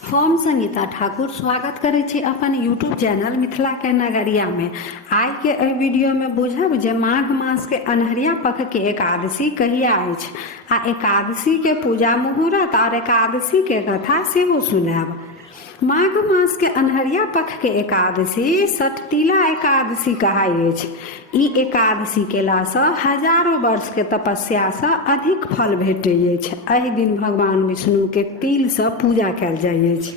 हम संगीता ठाकुर स्वागत करै छी अपन यूट्यूब चैनल मिथिला के नगरिया में। आइ के एहि वीडियो में बुझब जे माघ मास के अन्हरिया पख के एकादशी कहिया अछि आ एकादशी के पूजा मुहूर्त और एकादशी के कथा सेहो सुनाब। माघ मास के अन्हरिया पख के एकादशी सठतिला एकादशी कहाइ अछि। ई एकादशी केला से हजारों वर्ष के तपस्या से अधिक फल भेटैत अछि। एहि दिन भगवान विष्णु के तिल से पूजा कयल जाइत अछि।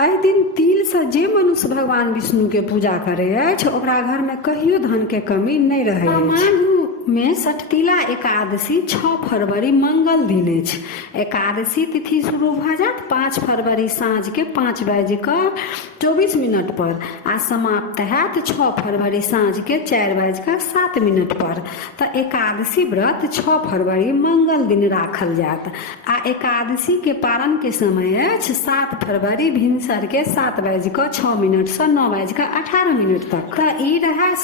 एहि दिन तिल से जे मनुष्य भगवान विष्णु के पूजा करे अछि ओकरा घर में कहियो धन के कमी नहीं रहे अछि। माघ में सठतिला एकादशी 6 फरवरी मंगल दिन अछि। एकादशी तिथि शुरू भ जायत 5 फरवरी साँझ के 5:24 पर आ समाप्त हैत 6 फरवरी साँझ के 4:07 पर। तऽ एकादशी व्रत 6 फरवरी मंगल दिन राखल जायत आ एकादशी के पारण के समय अछि 7 फरवरी भिनसर के 7:06 से 9:18 तक। तऽ ई रहै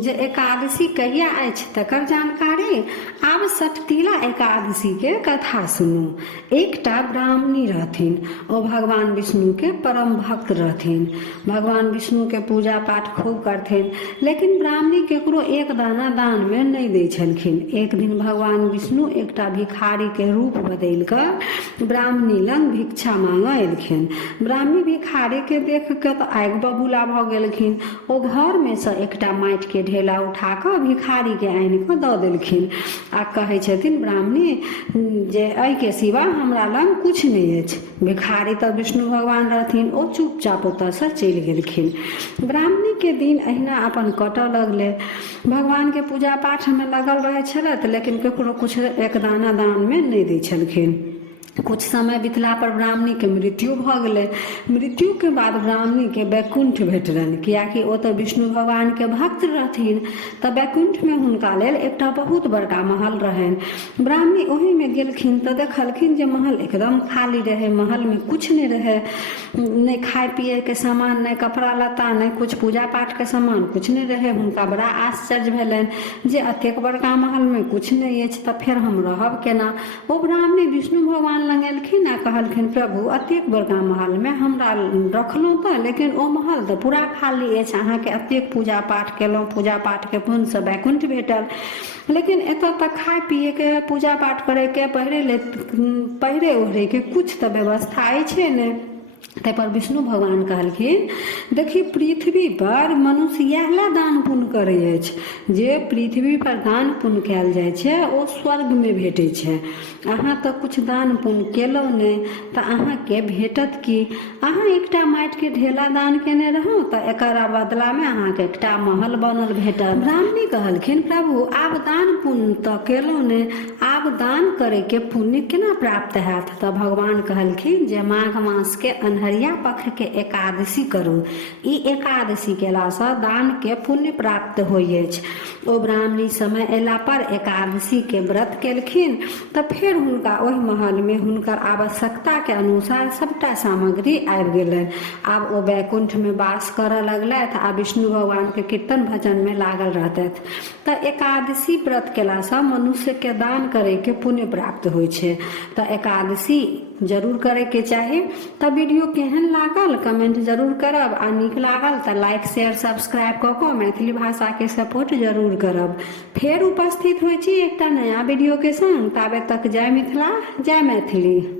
जे एकादशी कहिया अछि तकर जानकारी। आब सठतिला एकादशी के कथा सुनू। एकटा ब्राह्मणी रहथिन। ओ भगवान विष्णु के परम भक्त रहथिन। भगवान विष्णु के पूजा पाठ खूब करथिन, लेकिन ब्राह्मणी केकरो एक दाना दान में नहीं दै छलखिन। एक दिन भगवान विष्णु एकटा भिखारी के रूप बदलि कऽ ब्राह्मणी लग भिक्षा मांगऽ एलखिन। ब्राह्मणी भिखारी के देख के तऽ आगि बबूला भऽ गेलखिन। ओ घर में से एकटा माटि के ढेला उठा कऽ भिखारी के आनि कऽ दऽ देलखिन आ कहै छथिन, ब्राह्मणी जे एहि के सिवा हमरा लग कुछ नहीं अछि। भिखारी तऽ विष्णु भगवान रहथिन। ओ चुपचाप ओतऽ से चलि गेलखिन। ब्राह्मणी के दिन अहिना अपन कटऽ लगलै। भगवान के पूजा पाठ में लगल रहै छलथि, लेकिन केकरो कुछ एक दाना दान में नहीं दै छलखिन। कुछ समय बितला पर ब्राह्मणी के मृत्यु भऽ गेलै। मृत्यु के बाद ब्राह्मणी के वैकुंठ भेटलनि, कियाकि ओ तऽ विष्णु भगवान के भक्त रहथिन। तऽ वैकुंठ में हुनका लेल एकटा बहुत बड़का महल रहनि। ब्राह्मणी ओहि में गेलखिन तऽ देखलखिन जे महल एकदम खाली रहे। महल में कुछ नहीं रहे, नहीं खाए पिए के सामान, नहीं कपड़ा लत्ता, नहीं कुछ पूजा पाठ के सामान, कुछ नहीं रहे। हुनका बड़ा आश्चर्य भेलनि जे अतेक बड़का महल में कुछ नहीं अछि तऽ फेर हम रहब केना। ओ ब्राह्मणी विष्णु भगवान लग एलखिन आ कहलखिन, प्रभु अतेक बड़का महल में हमरा रखलहुँ तऽ, लेकिन ओ महल तऽ पूरा खाली अछि। अहाँ के अतेक पूजा पाठ केलहुँ, पूजा पाठ के पुण्य से वैकुंठ भेटल, लेकिन एतऽ तक खाए पिए के, पूजा पाठ करे के, पहिरे ओढ़े के कुछ तऽ व्यवस्था अछि ने। ताहि पर विष्णु भगवान कहलखिन, देखी पृथ्वी पर मनुष्य इएह ला दान पुण्य करै अछि जे पृथ्वी पर दान पुण्य कयल जाइ छै ओ स्वर्ग में भेटै छै। अहाँ तऽ कुछ दान पुण्य केलहुँ नहि तऽ अहाँ के भेटत की। अहाँ एकटा माटि के ढेला दान केने रहौ तऽ एकर बदला में अहाँ के एकटा महल बनल भेटल। ब्राह्मणी कहलखिन, प्रभु आब दान पुण्य तऽ केलहुँ ने, आब दान करे के पुण्य केना प्राप्त हैत। तऽ भगवान कहलखिन जे माघ मास के अन्हरिया पख के एकादशी करू। ई एकादशी केला से दान के पुण्य प्राप्त होइ अछि। ओ ब्राह्मणी समय अयला पर एकादशी के व्रत केलखिन तऽ फेर हुनका ओहि महल में हुनकर आवश्यकता के अनुसार सबटा सामग्री आबि गेलनि। आब ओ वैकुंठ में वास करऽ लगलथि आ विष्णु भगवान के कीर्तन भजन में लागल रहतथि। तऽ एकादशी व्रत केला से मनुष्य के दान करे के पुण्य प्राप्त होइ छै। तऽ एकादशी जरूर करे के चाही। तऽ वीडियो केहन लागल कमेंट जरूर करब आ नीक लागल तऽ लाइक शेयर सब्सक्राइब कऽ कऽ मैथिली भाषा के सपोर्ट जरूर करब। फेर उपस्थित होइ छी एकटा नया वीडियो के संग। ताबे तक जय मिथिला, जय मैथिली।